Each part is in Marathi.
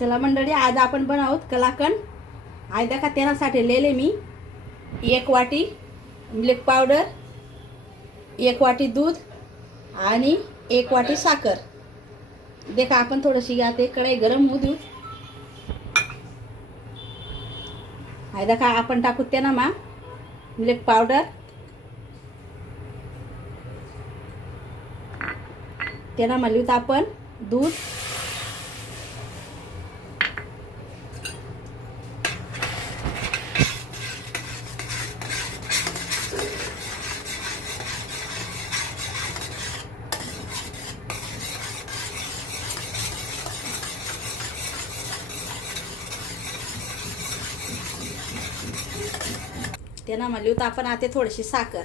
चला मंडळी, आज आपण बनवत कलाकंद। आज देखा त्यासाठी लेले मी 1 वाटी मिल्क पावडर, 1 वाटी दूध आणि 1 वाटी साखर। देखा आपण थोडीशी आते कढई गरम होऊ देऊ। आज देखा आपण टाकू त्याना मा मिल्क पावडर, त्याना मलित आपण दूध, त्याना मलित आपण आते थोडीशी साखर।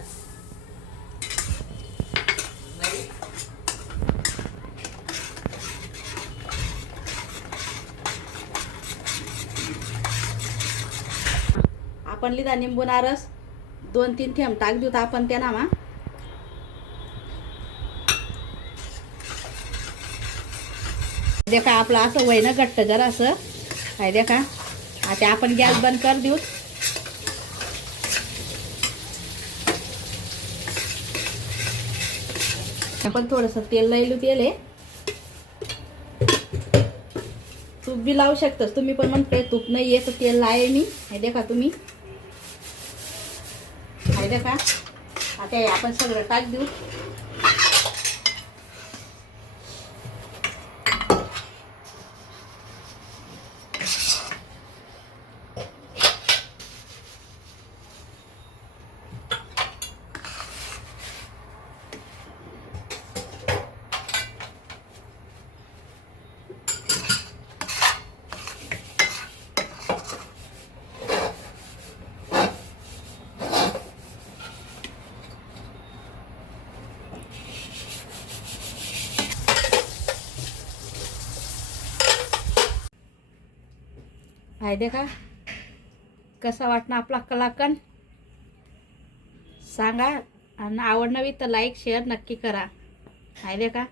आपण लिदा निंबूना रस 2-3 थेंब टाक देऊ आपण त्याना मा। देखा आपला असं वयना घट्ट जरा असं काय। देखा आता आपण गॅस बंद कर देऊ। आपण थोडंसं तेल लावलं, तेल आहे तूप भी लावू शकतस तुम्ही, पण म्हणते तूप नाही आहे तर तेल लावे मी। हे देखा तुम्ही, हे देखा आता आपण सगळं टाक देऊ। हाय देखा कसा वाटना आपला कलाकंद सांगा, आणि आवडणार तर लाईक शेअर नक्की करा। हाय देखा